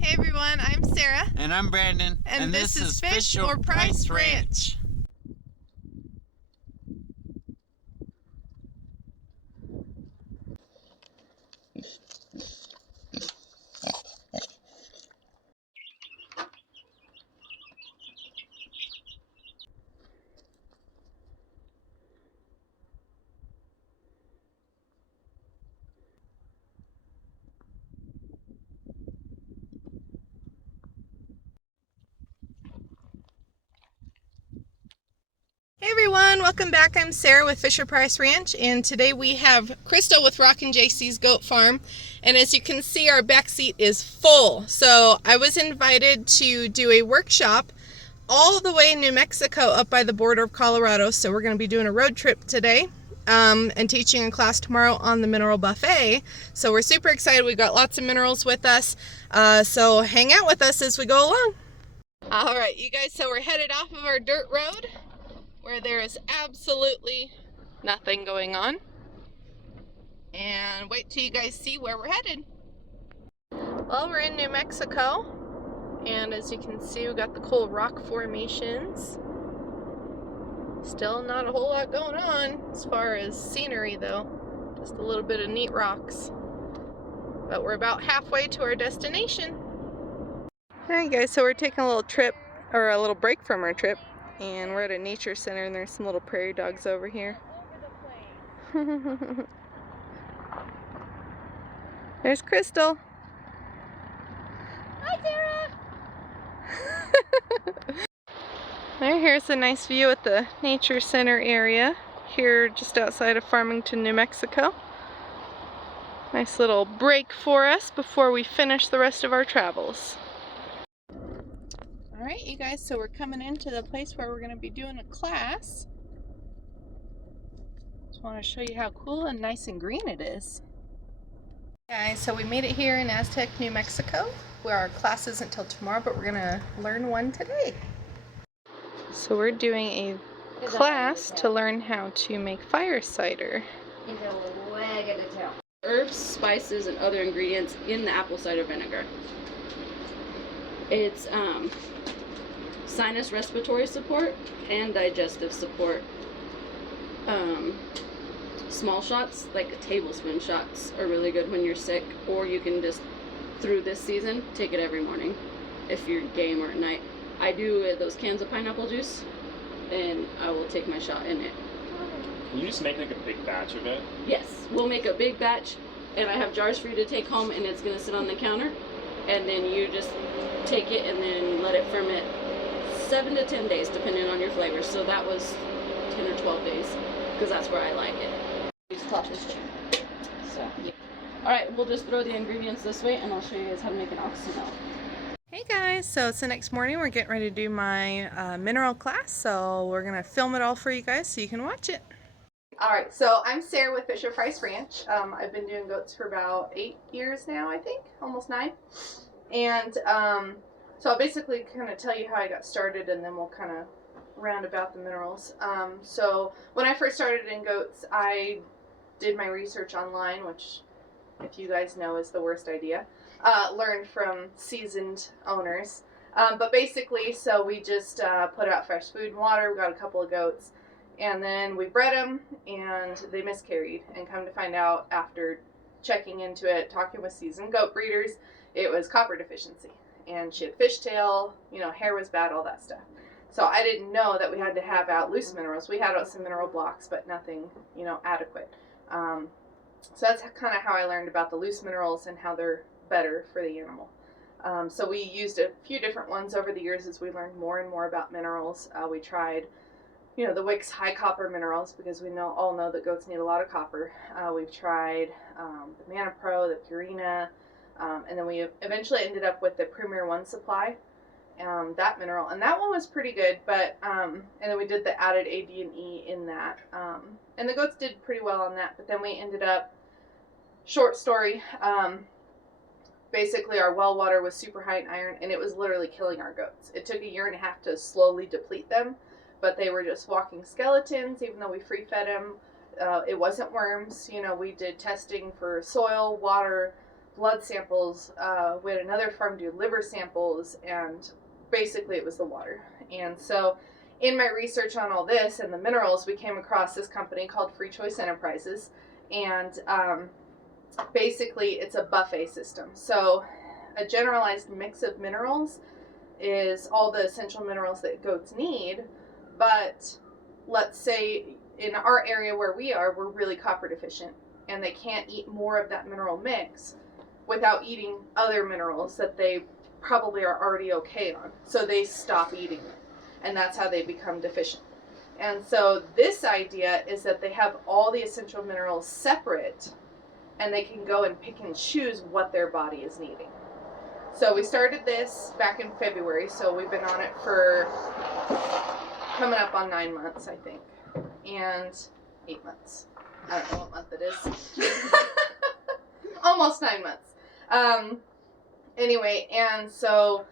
Hey everyone, I'm Sarah. And I'm Brandon. And this is Fish or Price Ranch. Hey everyone, welcome back. I'm Sarah with Fisher Price Ranch, and today we have Crystal with Rockin' JC's Goat Farm. And as you can see, our back seat is full. So I was invited to do a workshop all the way in New Mexico up by the border of Colorado. So we're going to be doing a road trip today and teaching a class tomorrow on the mineral buffet. So we're super excited. We've got lots of minerals with us. So hang out with us as we go along. All right, you guys, so we're headed off of our dirt road where there is absolutely nothing going on. And wait till you guys see where we're headed. Well, we're in New Mexico, and as you can see, we've got the cool rock formations. Still not a whole lot going on as far as scenery though. Just a little bit of neat rocks. But we're about halfway to our destination. Alright guys, so we're taking a little trip, or a little break from our trip. And we're at a nature center, and there's some little prairie dogs over here. There's Crystal. Hi, Sarah! Here's a nice view at the nature center area here just outside of Farmington, New Mexico. Nice little break for us before we finish the rest of our travels. Alright you guys, so we're coming into the place where we're going to be doing a class. Just want to show you how cool and nice and green it is. Guys, so we made it here in Aztec, New Mexico, where our class isn't until tomorrow, but we're going to learn one today. So we're doing a class to learn how to make fire cider. Herbs, spices, and other ingredients in the apple cider vinegar. It's sinus respiratory support and digestive support. Small shots, like tablespoon shots, are really good when you're sick, or you can just, through this season, take it every morning if you're game or at night. I do those cans of pineapple juice, and I will take my shot in it. Can you just make like a big batch of it? Yes, we'll make a big batch, and I have jars for you to take home, and it's gonna sit on the counter, and then you just take it and then let it ferment 7 to 10 days depending on your flavors. So that was 10 or 12 days, because that's where I like it. Just top this chair. So yeah. Alright, we'll just throw the ingredients this way, and I'll show you guys how to make an oxymel. Hey guys, so it's the next morning. We're getting ready to do my mineral class, so we're gonna film it all for you guys so you can watch it. Alright, so I'm Sarah with Fisher Price Ranch. I've been doing goats for about 8 years now, I think, almost 9. And so I'll basically kind of tell you how I got started, and then we'll kind of round about the minerals. So when I first started in goats, I did my research online, which, if you guys know, is the worst idea. Learned from seasoned owners. But basically, so we just put out fresh food and water. We got a couple of goats, and then we bred them, and they miscarried. And come to find out, after checking into it, talking with seasoned goat breeders, it was copper deficiency. And she had fishtail, you know, hair was bad, all that stuff. So I didn't know that we had to have out loose minerals. We had out some mineral blocks, but nothing, you know, adequate. So that's kind of how I learned about the loose minerals and how they're better for the animal. So we used a few different ones over the years as we learned more and more about minerals. We tried, you know, the Wix high copper minerals, because we all know that goats need a lot of copper. We've tried the Mana Pro, the Purina, and then we eventually ended up with the Premier One Supply, that mineral, and that one was pretty good. But and then we did the added A, D, and E in that, and the goats did pretty well on that. But then we ended up, short story, basically our well water was super high in iron, and it was literally killing our goats. It took 1.5 years to slowly deplete them, but they were just walking skeletons, even though we free fed them. It wasn't worms. You know, we did testing for soil, water, blood samples. We had another farm do liver samples, and basically it was the water. And so in my research on all this and the minerals, we came across this company called Free Choice Enterprises, and basically it's a buffet system. So a generalized mix of minerals is all the essential minerals that goats need, but let's say in our area where we are, we're really copper deficient, and they can't eat more of that mineral mix without eating other minerals that they probably are already okay on. So they stop eating it, and that's how they become deficient. And so this idea is that they have all the essential minerals separate, and they can go and pick and choose what their body is needing. So we started this back in February, so we've been on it for coming up on 9 months, I think, and 8 months. I don't know what month it is. Almost 9 months. Anyway, and so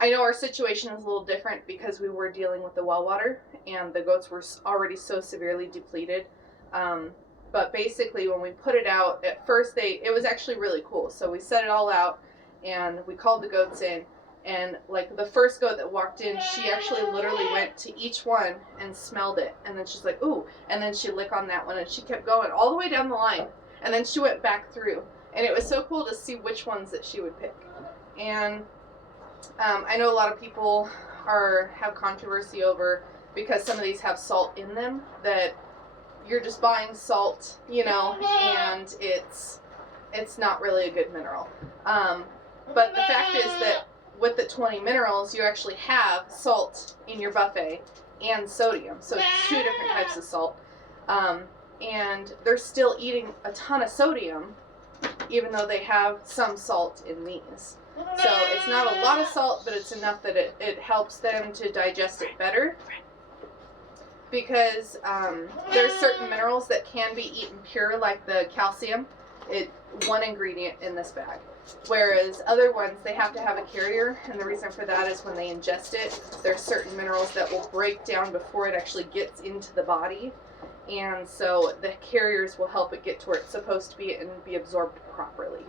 I know our situation is a little different because we were dealing with the well water, and the goats were already so severely depleted. But basically, when we put it out, at first it was actually really cool. So we set it all out, and we called the goats in, and like the first goat that walked in, she actually literally went to each one and smelled it, and then she's like, ooh, and then she'd lick on that one, and she kept going all the way down the line, and then she went back through, and it was so cool to see which ones that she would pick. And I know a lot of people have controversy over, because some of these have salt in them, that you're just buying salt, and it's not really a good mineral. But the fact is that with the 20 minerals, you actually have salt in your buffet and sodium. So it's 2 different types of salt. And they're still eating a ton of sodium, even though they have some salt in these. So it's not a lot of salt, but it's enough that it helps them to digest it better. Because there's certain minerals that can be eaten pure, like the calcium. It's one ingredient in this bag. Whereas other ones, they have to have a carrier, and the reason for that is when they ingest it, there's certain minerals that will break down before it actually gets into the body, and so the carriers will help it get to where it's supposed to be and be absorbed properly.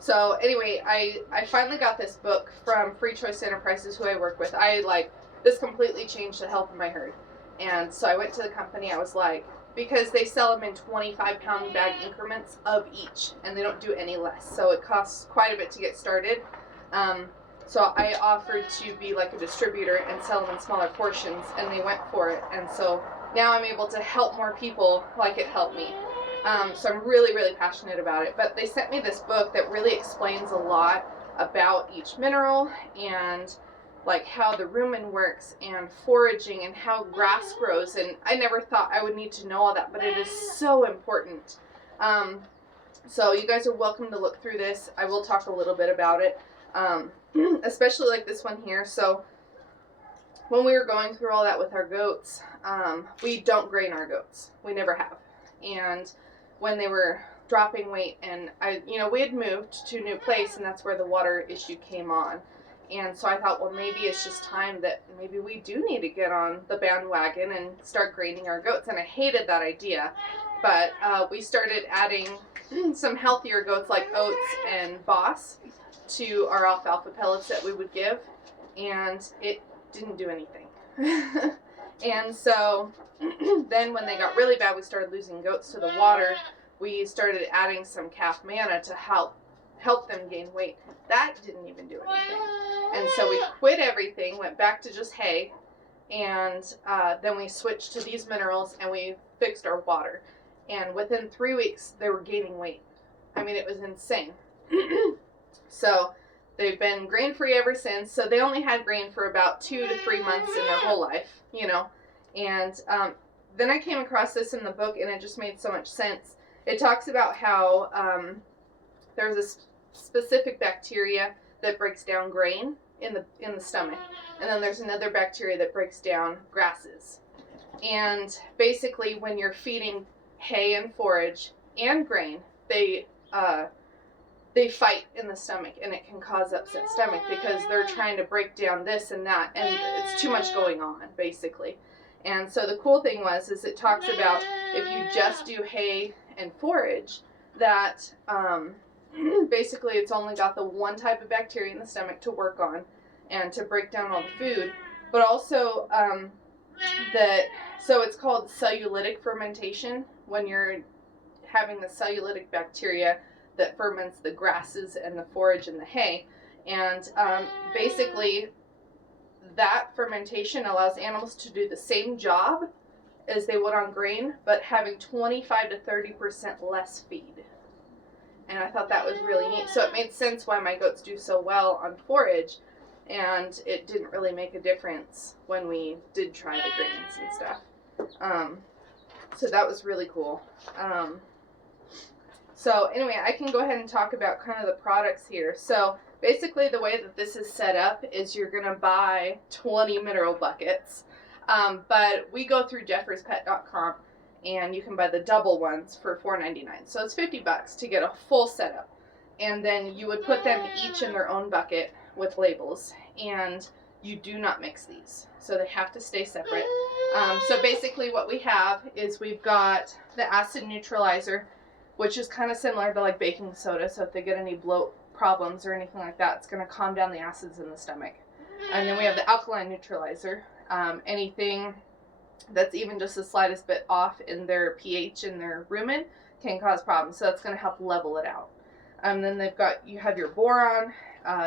So anyway, I finally got this book from Free Choice Enterprises, who I work with. This completely changed the health of my herd, and so I went to the company. I was like, because they sell them in 25-pound bag increments of each, and they don't do any less. So it costs quite a bit to get started. So I offered to be like a distributor and sell them in smaller portions, and they went for it. And so now I'm able to help more people like it helped me. So I'm really, really passionate about it. But they sent me this book that really explains a lot about each mineral, and like how the rumen works, and foraging, and how grass grows, and I never thought I would need to know all that, but it is so important. So you guys are welcome to look through this. I will talk a little bit about it, especially like this one here. So when we were going through all that with our goats, we don't grain our goats. We never have. And when they were dropping weight, and we had moved to a new place, and that's where the water issue came on. And so I thought, well, maybe it's just time that maybe we do need to get on the bandwagon and start graining our goats. And I hated that idea. But we started adding some healthier goats like oats and Boss to our alfalfa pellets that we would give. And it didn't do anything. And so then when they got really bad, we started losing goats to the water. We started adding some calf manna to help them gain weight. That didn't even do anything. And so we quit everything, went back to just hay, and then we switched to these minerals, and we fixed our water. And within 3 weeks, they were gaining weight. I mean, it was insane. So they've been grain-free ever since. So they only had grain for about 2 to 3 months in their whole life, And then I came across this in the book, and it just made so much sense. It talks about how there's a specific bacteria that breaks down grain in the stomach, and then there's another bacteria that breaks down grasses. And basically, when you're feeding hay and forage and grain, they fight in the stomach, and it can cause upset stomach because they're trying to break down this and that, and it's too much going on, basically. And so the cool thing is it talks about if you just do hay and forage, that basically it's only got the one type of bacteria in the stomach to work on and to break down all the food, but also so it's called cellulitic fermentation when you're having the cellulitic bacteria that ferments the grasses and the forage and the hay. And basically that fermentation allows animals to do the same job as they would on grain, but having 25 to 30% less feed. And I thought that was really neat. So it made sense why my goats do so well on forage, and it didn't really make a difference when we did try the grains and stuff. So that was really cool. So anyway, I can go ahead and talk about kind of the products here. So basically the way that this is set up is you're going to buy 20 mineral buckets. But we go through jefferspet.com and you can buy the double ones for $4.99. So it's $50 to get a full setup. And then you would put them each in their own bucket with labels. And you do not mix these. So they have to stay separate. So basically what we have is we've got the acid neutralizer, which is kind of similar to like baking soda. So if they get any bloat problems or anything like that, it's going to calm down the acids in the stomach. And then we have the alkaline neutralizer. Anything that's even just the slightest bit off in their pH in their rumen can cause problems. So that's going to help level it out. Then you have your boron,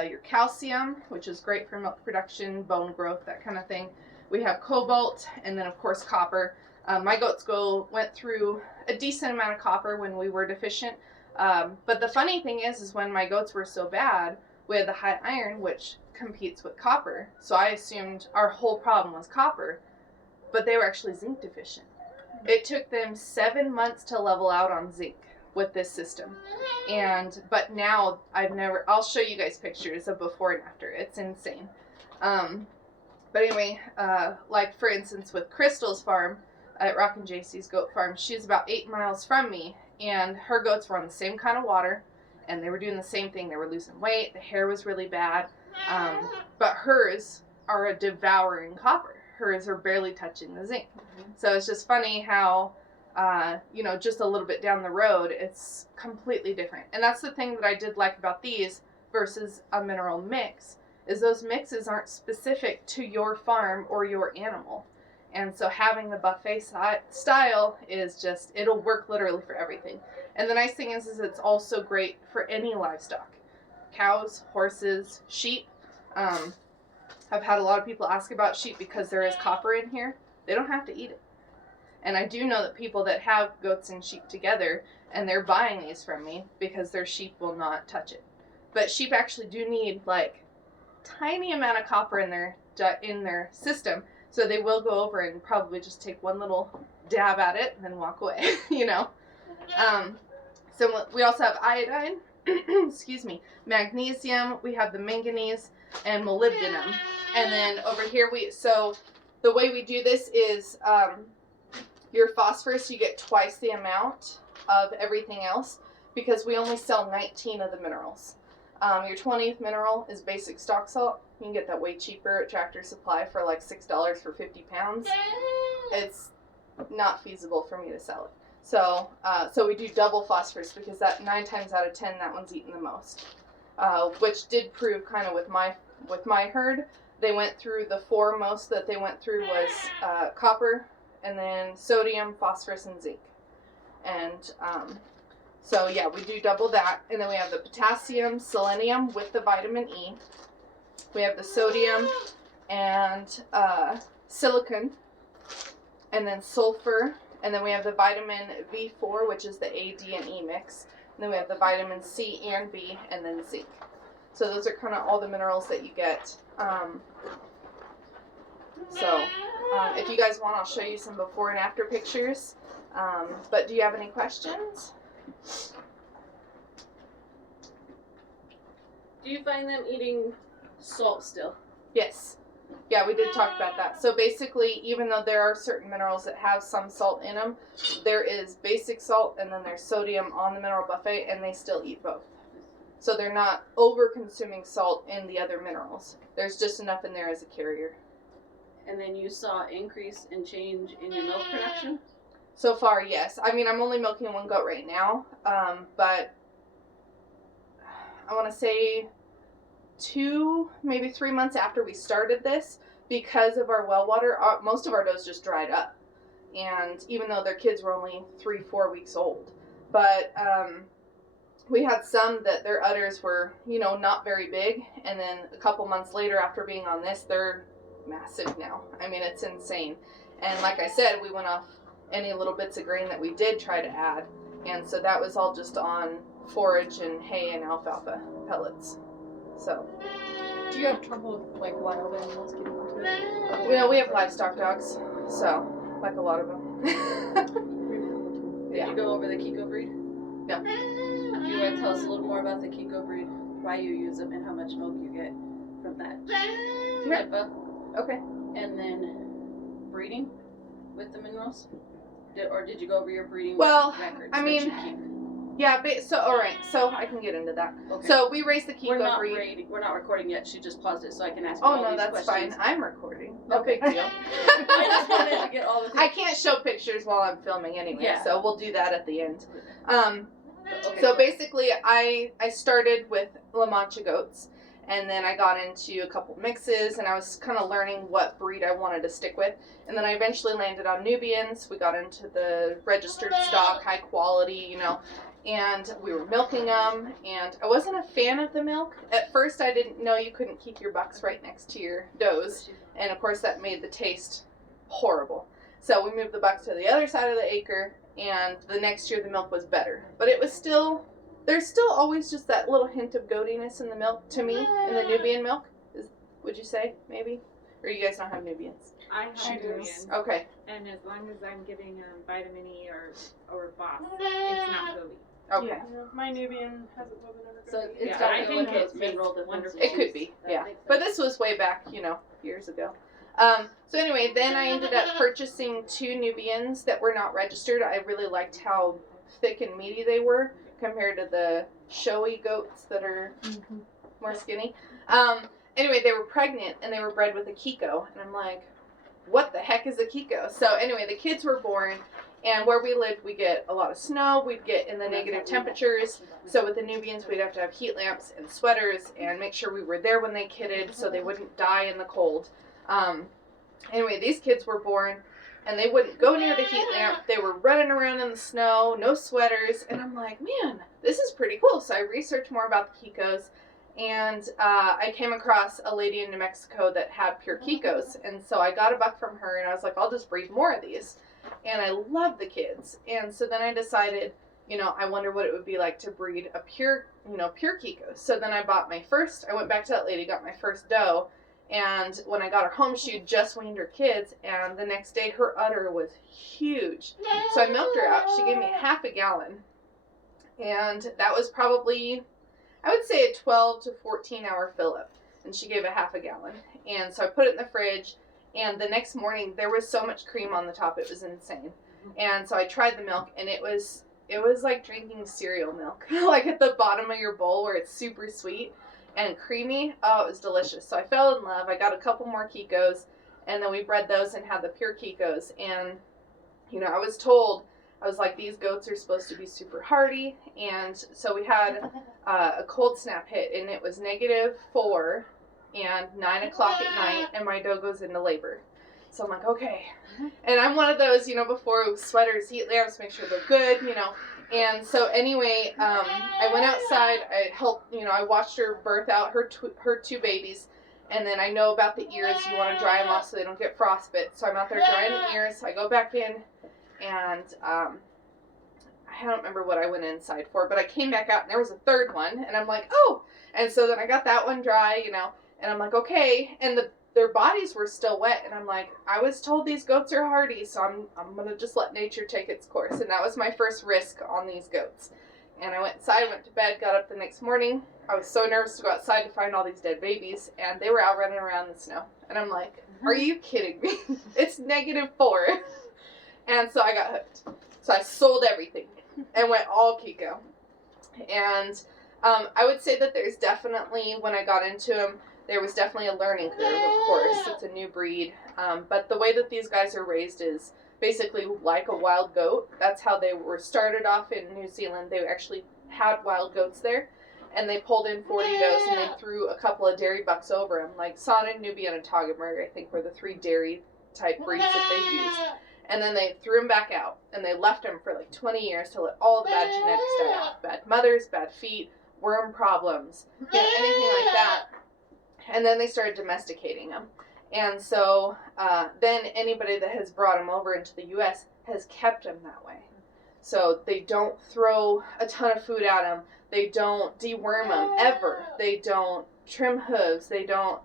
your calcium, which is great for milk production, bone growth, that kind of thing. We have cobalt, and then of course copper. My goats went through a decent amount of copper when we were deficient. But the funny thing is when my goats were so bad, we had the high iron, which competes with copper. So I assumed our whole problem was copper, but they were actually zinc deficient. It took them 7 months to level out on zinc with this system. But now I'll show you guys pictures of before and after. It's insane. But anyway, like for instance with Crystal's farm at Rockin' JC's goat farm, she's about 8 miles from me, and her goats were on the same kind of water, and they were doing the same thing. They were losing weight, the hair was really bad, but hers are devouring copper. Hers are barely touching the zinc. So it's just funny how just a little bit down the road, it's completely different. And that's the thing that I did like about these versus a mineral mix, is those mixes aren't specific to your farm or your animal. And so having the buffet style is just, it'll work literally for everything. And the nice thing is it's also great for any livestock. Cows, horses, sheep. I've had a lot of people ask about sheep because there is copper in here. They don't have to eat it. And I do know that people that have goats and sheep together, and they're buying these from me because their sheep will not touch it. But sheep actually do need like tiny amount of copper in their system. So they will go over and probably just take one little dab at it and then walk away, So we also have iodine, excuse me, magnesium, we have the manganese, and molybdenum. And then over here, so the way we do this is your phosphorus, you get twice the amount of everything else because we only sell 19 of the minerals. Your 20th mineral is basic stock salt. You can get that way cheaper at Tractor Supply for like $6 for 50 pounds. It's not feasible for me to sell it. So we do double phosphorus because that 9 times out of 10, that one's eaten the most. Which did prove kind of with my herd. They went through the 4 most that they went through was copper, and then sodium, phosphorus, and zinc. And so yeah, we do double that. And then we have the potassium, selenium with the vitamin E. We have the sodium and silicon, and then sulfur. And then we have the vitamin B4, which is the A, D, and E mix. And then we have the vitamin C and B, and then zinc. So those are kind of all the minerals that you get. If you guys want, I'll show you some before and after pictures. But do you have any questions? Do you find them eating salt still? Yes. Yeah, we did talk about that. So basically, even though there are certain minerals that have some salt in them, there is basic salt and then there's sodium on the mineral buffet, and they still eat both. So they're not over-consuming salt in the other minerals. There's just enough in there as a carrier. And then you saw increase in change in your milk production? So far, yes. I mean, I'm only milking one goat right now, but I want to say 2, maybe 3 months after we started this, because of our well water, most of our does just dried up. And even though their kids were only 3-4 weeks old, but we had some that their udders were, you know, not very big, and then a couple months later after being on this, they're massive now. I mean, it's insane. And like I said, we went off any little bits of grain that we did try to add, and so that was all just on forage and hay and alfalfa pellets. So do you have trouble with like wild animals getting into it? you know, we have livestock dogs, so like a lot of them. Did you go over the Kiko breed? No. Do you want to tell us a little more about the Kiko breed, why you use them, and how much milk you get from that type of? Okay. And then breeding with the minerals? Or did you go over your breeding Well, records? I mean, yeah, but so all right, so I can get into that. Okay. So we raised the Kiko breed. We're not recording yet. She just paused it so I can ask. Oh all no, these that's questions. fine. I'm recording. No Okay. big deal. I just wanted to get all the things. I can't show pictures while I'm filming anyway, Yeah. so we'll do that at the end. Okay. So basically, I started with La Mancha goats, and then I got into a couple mixes, and I was kind of learning what breed I wanted to stick with. And then I eventually landed on Nubians. We got into the registered stock, high quality, you know, and we were milking them, and I wasn't a fan of the milk. At first, I didn't know you couldn't keep your bucks right next to your does, and of course that made the taste horrible. So we moved the bucks to the other side of the acre, and the next year the milk was better. But it was still, there's still always just that little hint of goatiness in the milk, to me, in the Nubian milk. Would you say, maybe? Or you guys don't have Nubians? I have Nubians, Okay. and as long as I'm getting vitamin E or BOSS, it's not Gobi. Okay. Yeah. My Nubian hasn't been ever. So it's Yeah, got I to think look at it's mineral wonderful. It could be, yeah. But this was way back, you know, years ago. So anyway, then I ended up purchasing 2 Nubians that were not registered. I really liked how thick and meaty they were compared to the showy goats that are more skinny. Anyway, they were pregnant and they were bred with a Kiko. And I'm like, what the heck is a Kiko? So anyway, the kids were born, and where we lived, we get a lot of snow. We'd get in the negative temperatures. So with the Nubians, we'd have to have heat lamps and sweaters and make sure we were there when they kidded so they wouldn't die in the cold. Anyway, these kids were born, and they wouldn't go near the heat lamp. They were running around in the snow, no sweaters, and I'm like, man, this is pretty cool. So I researched more about the Kikos, and I came across a lady in New Mexico that had pure Kikos, and so I got a buck from her, and I was like, I'll just breed more of these. And I love the kids, and so then I decided, you know, I wonder what it would be like to breed a pure, you know, pure Kikos. So then I bought my first, I went back to that lady, got my first doe, and when I got her home, she had just weaned her kids, and the next day her udder was huge. So I milked her out. She gave me half a gallon, and that was probably, I would say, a 12 to 14 hour fill-up, and she gave a half a gallon. And so I put it in the fridge, and the next morning there was so much cream on the top, it was insane. And so I tried the milk, and it was like drinking cereal milk, like at the bottom of your bowl where it's super sweet and creamy. Oh, it was delicious. So I fell in love. I got a couple more Kikos, and then we bred those and had the pure Kikos. And, you know, I was told, I was like, these goats are supposed to be super hardy. And so we had a cold snap hit, and it was -4 and 9 o'clock at night, and my doe goes into labor. So I'm like, okay. And I'm one of those, you know, before sweaters, heat lamps, make sure they're good, you know. And so anyway, I went outside, I helped, you know, I watched her birth out her 2 babies. And then I know about the ears, you want to dry them off so they don't get frostbite. So I'm out there drying the ears. I go back in, and I don't remember what I went inside for, but I came back out and there was a 3rd one, and I'm like, oh. And so then I got that one dry, you know, and I'm like, okay. And their bodies were still wet, and I'm like, I was told these goats are hardy, so I'm going to just let nature take its course. And that was my first risk on these goats. And I went inside, went to bed, got up the next morning. I was so nervous to go outside to find all these dead babies, and they were out running around in the snow. And I'm like, are you kidding me? It's -4. And so I got hooked. So I sold everything and went all Kiko. And I would say that there's definitely, when I got into them, there was definitely a learning curve, of course. It's a new breed. But the way that these guys are raised is basically like a wild goat. That's how they were started off in New Zealand. They actually had wild goats there, and they pulled in 40 does, and they threw a couple of dairy bucks over them. Like Saanen, Nubian, and Toggenburg, I think, were the 3 dairy type breeds that they used. And then they threw them back out, and they left them for like 20 years to let all the bad genetics die off. Bad mothers, bad feet, worm problems, anything like that. And then they started domesticating them. And so then anybody that has brought them over into the U.S. has kept them that way. So they don't throw a ton of food at them. They don't deworm them, ever. They don't trim hooves. They don't,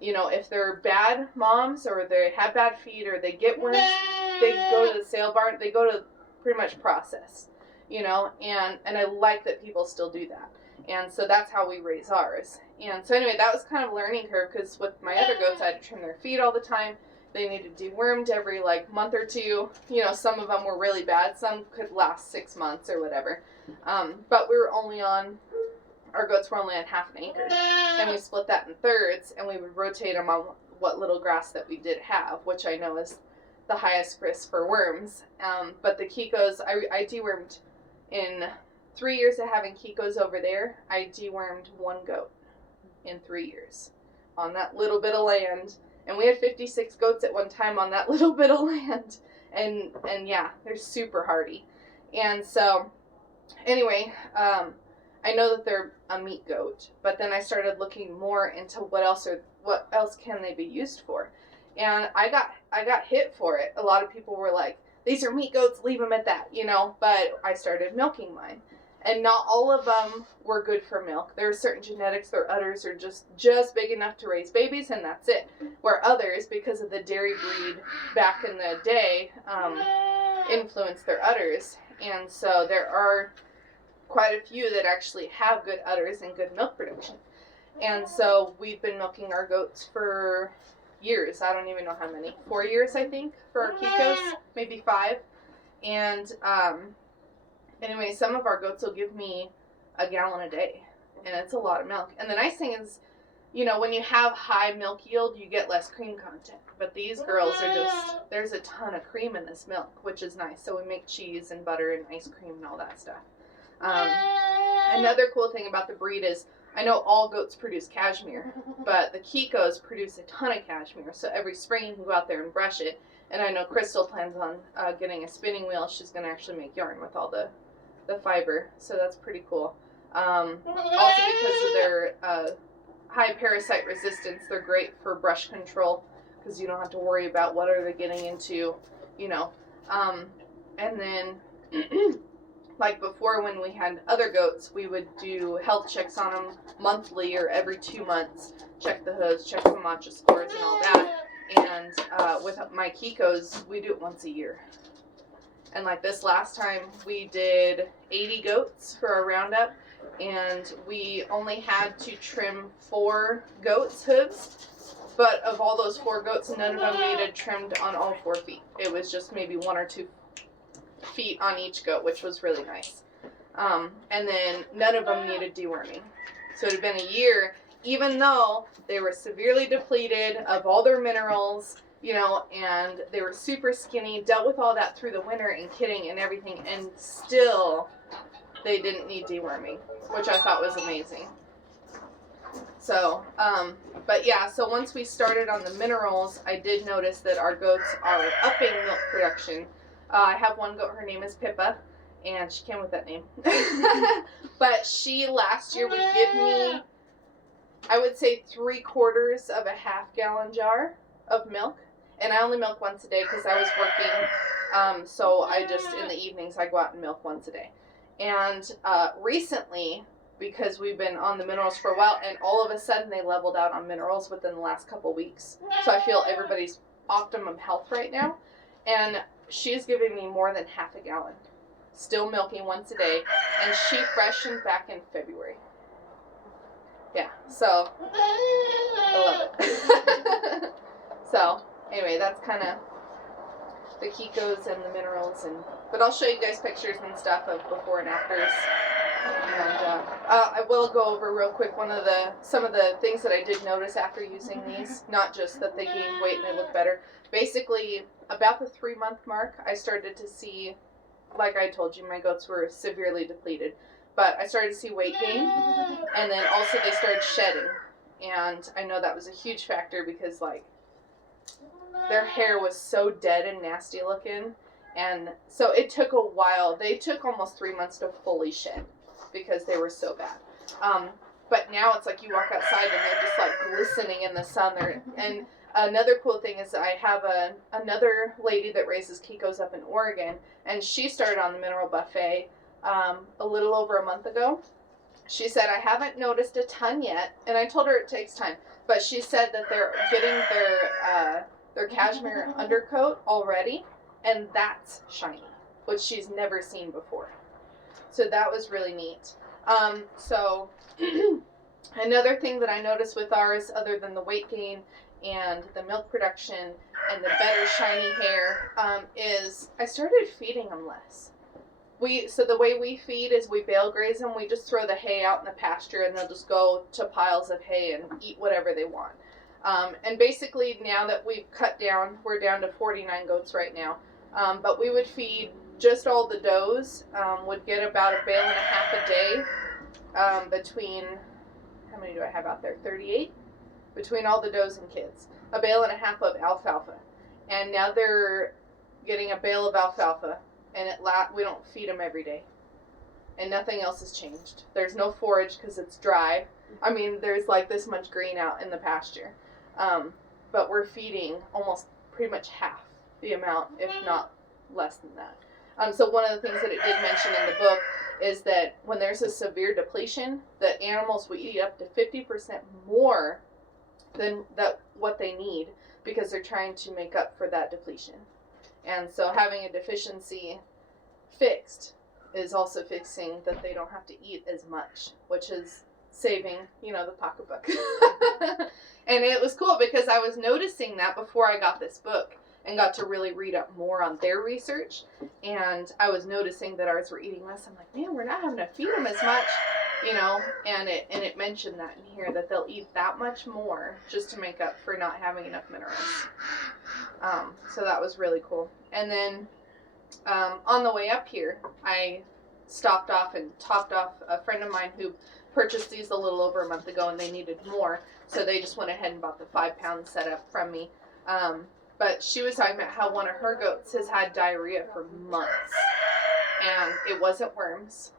if they're bad moms or they have bad feet or they get worms, they go to the sale barn. They go to pretty much process, and I like that people still do that. And so that's how we raise ours. And so anyway, that was kind of a learning curve, because with my other goats, I had to trim their feet all the time. They needed dewormed every month or two. Some of them were really bad. Some could last 6 months or whatever. But our goats were only on half an acre. And we split that in thirds, and we would rotate them on what little grass that we did have, which I know is the highest risk for worms. But the Kikos, I dewormed in 3 years of having Kikos over there. I dewormed 1 goat in 3 years on that little bit of land. And we had 56 goats at one time on that little bit of land. And yeah, they're super hardy. And so anyway, I know that they're a meat goat, but then I started looking more into what else can they be used for. And I got hit for it. A lot of people were like, these are meat goats, leave them at that, but I started milking mine. And not all of them were good for milk. There are certain genetics, their udders are just big enough to raise babies, and that's it. Where others, because of the dairy breed back in the day, influenced their udders. And so there are quite a few that actually have good udders and good milk production. And so we've been milking our goats for years. I don't even know how many. 4 years, I think, for our Kikos. Maybe 5. And anyway, some of our goats will give me a gallon a day, and it's a lot of milk. And the nice thing is, when you have high milk yield, you get less cream content. But these girls there's a ton of cream in this milk, which is nice. So we make cheese and butter and ice cream and all that stuff. Another cool thing about the breed is, I know all goats produce cashmere, but the Kikos produce a ton of cashmere. So every spring you can go out there and brush it. And I know Crystal plans on getting a spinning wheel. She's going to actually make yarn with all the fiber, so that's pretty cool. Also because of their high parasite resistance, they're great for brush control, because you don't have to worry about what are they getting into, and then like before, when we had other goats, we would do health checks on them monthly or every 2 months, check the hooves, check the matcha scores and all that. And with my Kikos, we do it once a year. And like this last time, we did 80 goats for a roundup, and we only had to trim 4 goats' hooves. But of all those 4 goats, none of them needed trimmed on all 4 feet. It was just maybe 1 or 2 feet on each goat, which was really nice. And then none of them needed deworming. So it had been a year, even though they were severely depleted of all their minerals, and they were super skinny, dealt with all that through the winter and kidding and everything, and still they didn't need deworming, which I thought was amazing. So, but yeah, so once we started on the minerals, I did notice that our goats are upping milk production. I have one goat, her name is Pippa, and she came with that name. But she last year would give me, I would say 3/4 of a half-gallon jar of milk. And I only milk once a day because I was working. So I just, in the evenings, I go out and milk once a day. And recently, because we've been on the minerals for a while, and all of a sudden they leveled out on minerals within the last couple weeks. So I feel everybody's optimum health right now. And she's giving me more than half a gallon. Still milking once a day. And she freshened back in February. Yeah, so I love it. So anyway, that's kind of the Kikos and the minerals, but I'll show you guys pictures and stuff of before and afters. And I will go over real quick some of the things that I did notice after using these. Not just that they gained weight and they look better. Basically, about the 3-month mark, I started to see, like I told you, my goats were severely depleted. But I started to see weight gain, and then also they started shedding. And I know that was a huge factor because, like, their hair was so dead and nasty looking. And so it took a while. They took almost 3 months to fully shed because they were so bad. But now it's like you walk outside and they're just like glistening in the sun. And another cool thing is I have another lady that raises Kikos up in Oregon, and she started on the mineral buffet a little over a month ago. She said, I haven't noticed a ton yet, and I told her it takes time, but she said that they're getting their cashmere undercoat already, and that's shiny, which she's never seen before. So that was really neat. So another thing that I noticed with ours, other than the weight gain and the milk production and the better shiny hair, is I started feeding them less. So the way we feed is we bale graze them. We just throw the hay out in the pasture, and they'll just go to piles of hay and eat whatever they want. And basically, now that we've cut down, we're down to 49 goats right now. But we would feed just all the does, would get about a bale and a half a day, between, how many do I have out there? 38? Between all the does and kids. A bale and a half of alfalfa. And now they're getting a bale of alfalfa. And we don't feed them every day. And nothing else has changed. There's no forage because it's dry. I mean, there's like this much green out in the pasture. But we're feeding almost pretty much half the amount, if not less than that. So one of the things that it did mention in the book is that when there's a severe depletion, that animals will eat up to 50% more than what they need because they're trying to make up for that depletion. And so having a deficiency fixed is also fixing that they don't have to eat as much, which is saving, the pocketbook. And it was cool because I was noticing that before I got this book and got to really read up more on their research. And I was noticing that ours were eating less. I'm like, man, we're not having to feed them as much, and it mentioned that in here, that they'll eat that much more just to make up for not having enough minerals. So that was really cool. And then on the way up here, I stopped off and topped off a friend of mine who purchased these a little over a month ago, and they needed more. So they just went ahead and bought the 5-pound setup from me. But she was talking about how one of her goats has had diarrhea for months. And it wasn't worms.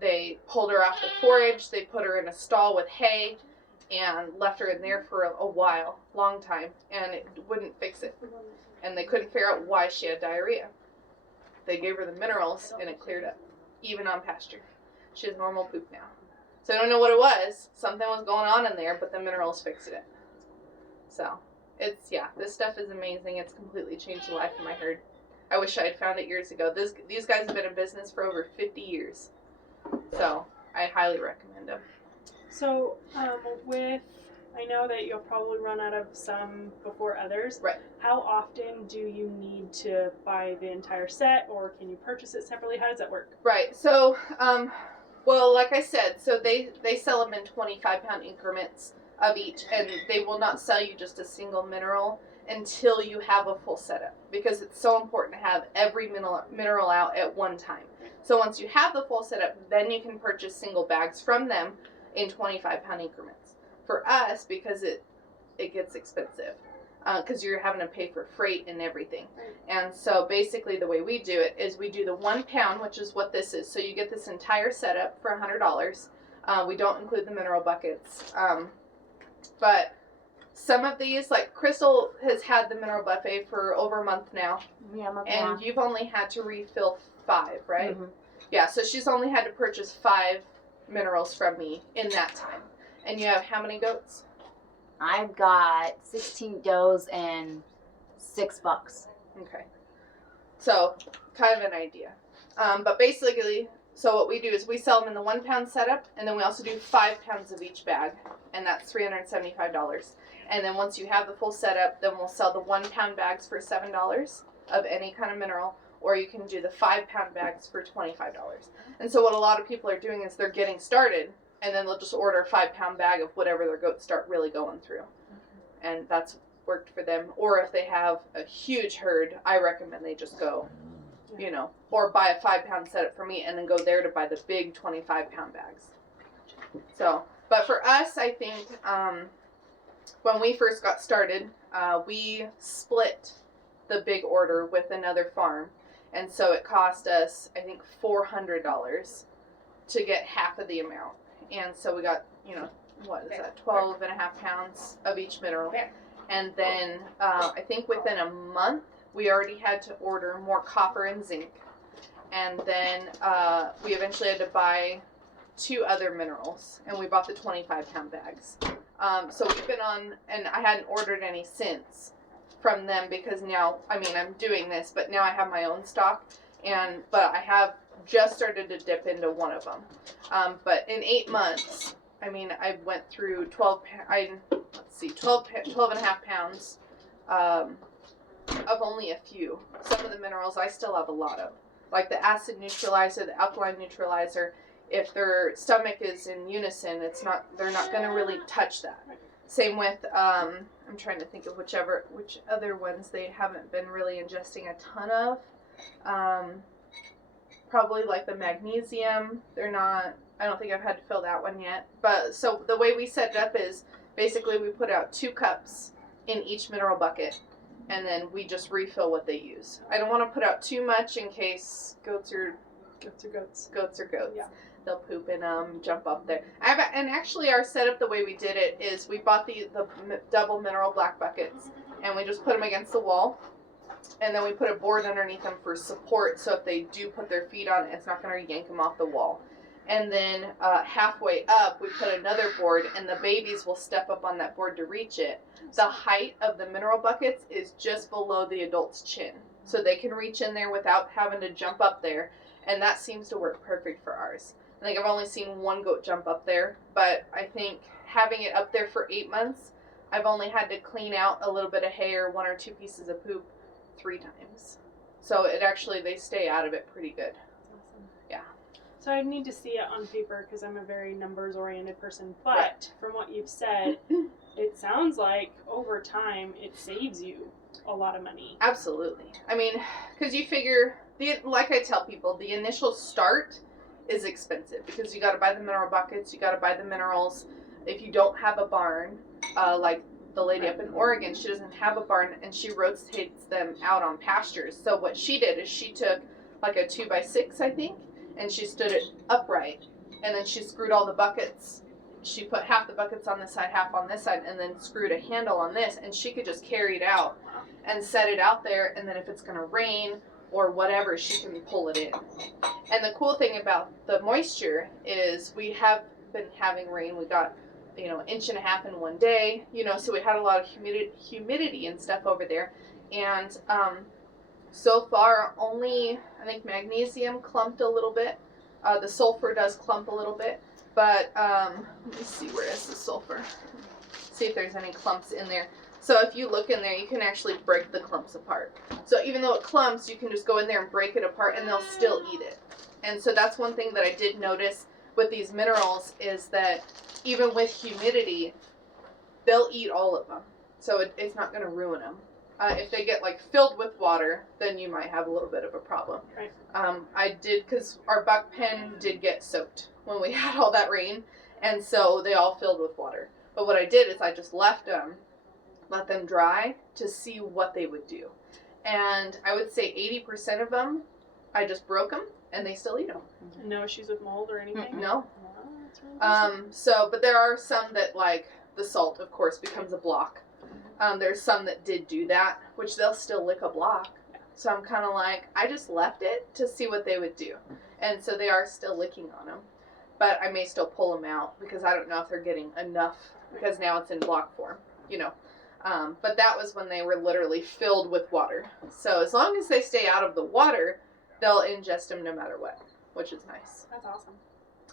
They pulled her off the forage. They put her in a stall with hay and left her in there for a while, long time, and it wouldn't fix it. And they couldn't figure out why she had diarrhea. They gave her the minerals, and it cleared up, even on pasture. She has normal poop now. So I don't know what it was. Something was going on in there, but the minerals fixed it. So, this stuff is amazing. It's completely changed the life of my herd. I wish I had found it years ago. These guys have been in business for over 50 years. So, I highly recommend them. So, I know that you'll probably run out of some before others. Right. How often do you need to buy the entire set, or can you purchase it separately? How does that work? Right. So, well, like I said, so they sell them in 25-pound increments of each, and they will not sell you just a single mineral until you have a full setup, because it's so important to have every mineral out at one time. So once you have the full setup, then you can purchase single bags from them in 25-pound increments. For us, because it gets expensive, because you're having to pay for freight and everything. And so basically the way we do it is we do the 1 pound, which is what this is. So you get this entire setup for $100. We don't include the mineral buckets. But some of these, like Crystal has had the mineral buffet for over a month now. Yeah, and you've only had to refill 5, right? Mm-hmm. Yeah, so she's only had to purchase 5 minerals from me in that time. And you have how many goats? I've got 16 does and 6 bucks. Okay. So, kind of an idea. But basically, so what we do is we sell them in the 1 pound setup, and then we also do 5 pounds of each bag, and that's $375. And then once you have the full setup, then we'll sell the 1 pound bags for $7 of any kind of mineral, or you can do the 5-pound bags for $25. And so what a lot of people are doing is they're getting started, and then they'll just order a 5-pound bag of whatever their goats start really going through. And that's worked for them. Or if they have a huge herd, I recommend they just go, you know, or buy a 5-pound setup for me and then go there to buy the big 25-pound bags. So, but for us, I think when we first got started, we split the big order with another farm. And so it cost us, I think, $400 to get half of the amount. And so we got, you know, what is that, 12 and a half pounds of each mineral. And then I think within a month, we already had to order more copper and zinc. And then we eventually had to buy 2 other minerals, and we bought the 25-pound bags. So we've been on, and I hadn't ordered any since from them because now, I mean, I'm doing this, but now I have my own stock, but I have just started to dip into one of them. But in 8 months, I mean, I went through 12 and a half pounds of only a few. Some of the minerals I still have a lot of, like the acid neutralizer, the alkaline neutralizer. If their stomach is in unison, they're not going to really touch that. Same with, I'm trying to think of which other ones they haven't been really ingesting a ton of. Probably like the magnesium. I don't think I've had to fill that one yet. But so the way we set it up is basically we put out 2 cups in each mineral bucket, and then we just refill what they use. I don't want to put out too much in case goats are goats. Yeah. They'll poop in them, jump up there. And actually our setup, the way we did it is we bought the double mineral black buckets, and we just put them against the wall, and then we put a board underneath them for support, so if they do put their feet on it, it's not going to yank them off the wall. And then halfway up, we put another board, and the babies will step up on that board to reach it. The height of the mineral buckets is just below the adult's chin, so they can reach in there without having to jump up there, and that seems to work perfect for ours. I think I've only seen one goat jump up there, but I think having it up there for 8 months, I've only had to clean out a little bit of hair, 1 or 2 pieces of poop 3 times. So they stay out of it pretty good. Yeah. So I need to see it on paper because I'm a very numbers-oriented person. But Right. from what you've said, it sounds like over time it saves you a lot of money. Absolutely. I mean, because you figure, like I tell people, the initial start is expensive because you got to buy the mineral buckets, you got to buy the minerals. If you don't have a barn, like the lady up in Oregon, she doesn't have a barn, and she rotates them out on pastures. So what she did is she took like a 2x6, I think, and she stood it upright, and then she screwed all the buckets. She put half the buckets on this side, half on this side, and then screwed a handle on this, and she could just carry it out and set it out there, and then if it's going to rain or whatever, she can pull it in. And the cool thing about the moisture is we have been having rain. We got, 1.5 inches in one day, so we had a lot of humidity and stuff over there. And so far, only, I think magnesium clumped a little bit. The sulfur does clump a little bit. But let me see, where is the sulfur? See if there's any clumps in there. So if you look in there, you can actually break the clumps apart. So even though it clumps, you can just go in there and break it apart, and they'll still eat it. And so that's one thing that I did notice with these minerals is that even with humidity, they'll eat all of them. So it's not going to ruin them. If they get filled with water, then you might have a little bit of a problem. Right. I did, because our buck pen did get soaked when we had all that rain, and so they all filled with water. But what I did is I just let them dry to see what they would do. And I would say 80% of them, I just broke them, and they still eat them. No issues with mold or anything? No. Wow, that's really interesting. But there are some that, the salt, of course, becomes a block. There's some that did do that, which they'll still lick a block. So I'm kind of I just left it to see what they would do. And so they are still licking on them. But I may still pull them out because I don't know if they're getting enough, because now it's in block form, But that was when they were literally filled with water. So as long as they stay out of the water, they'll ingest them no matter what, which is nice. That's awesome.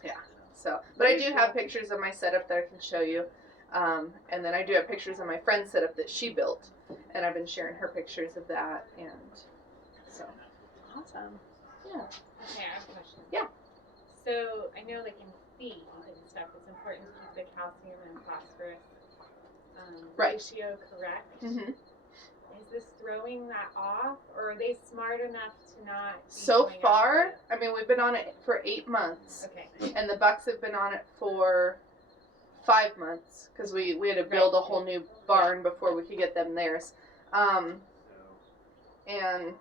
Yeah. So, but I do have pictures of my setup that I can show you. And then I do have pictures of my friend's setup that she built, and I've been sharing her pictures of that, and so. Awesome. Yeah. Okay, I have a question. Yeah. So I know like in feed and stuff, it's important to keep the calcium and phosphorus Right. ratio correct. Mm-hmm. Is this throwing that off, or are they smart enough to not? Be So going far, after it? I mean, we've been on it for 8 months, Okay. and the Bucks have been on it for 5 months because we had to build a whole new barn before we could get them theirs. And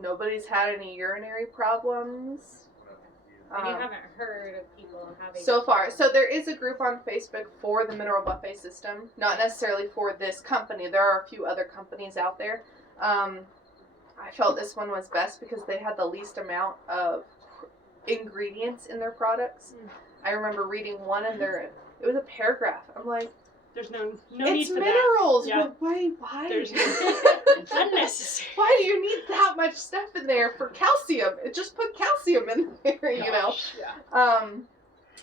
nobody's had any urinary problems. And you haven't heard of people having So far. So there is a group on Facebook for the mineral buffet system. Not necessarily for this company. There are a few other companies out there. I felt this one was best because they had the least amount of ingredients in their products. I remember reading one and it was a paragraph. I'm like, There's no need it's for minerals. that. Yeah. Why? There's unnecessary. Why do you need that much stuff in there for calcium? Just put calcium in there, you know. Yeah.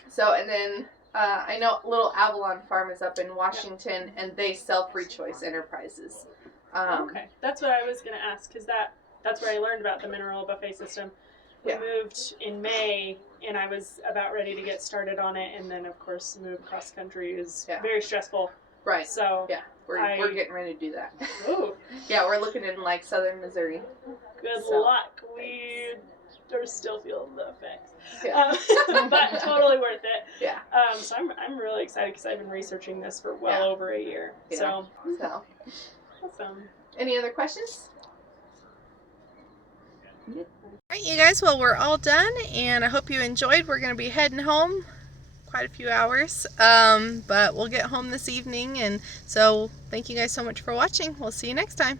So, and then I know Little Avalon Farm is up in Washington, and they sell Free Choice Enterprises. Okay, that's what I was gonna ask, because that's where I learned about the mineral buffet system. We Yeah. moved in May, and I was about ready to get started on it, and then of course move cross country is very stressful. Right. So Yeah, we're getting ready to do that. ooh, Yeah, we're looking in like southern Missouri. good So, luck. We are still feeling the effects. Yeah. But totally worth it. Yeah. So I'm really excited because I've been researching this for well Yeah. over a year. Yeah. So So, awesome. any other questions? Alright, you guys, well, we're all done, and I hope you enjoyed. We're going to be heading home quite a few hours, but we'll get home this evening, and so thank you guys so much for watching. We'll see you next time.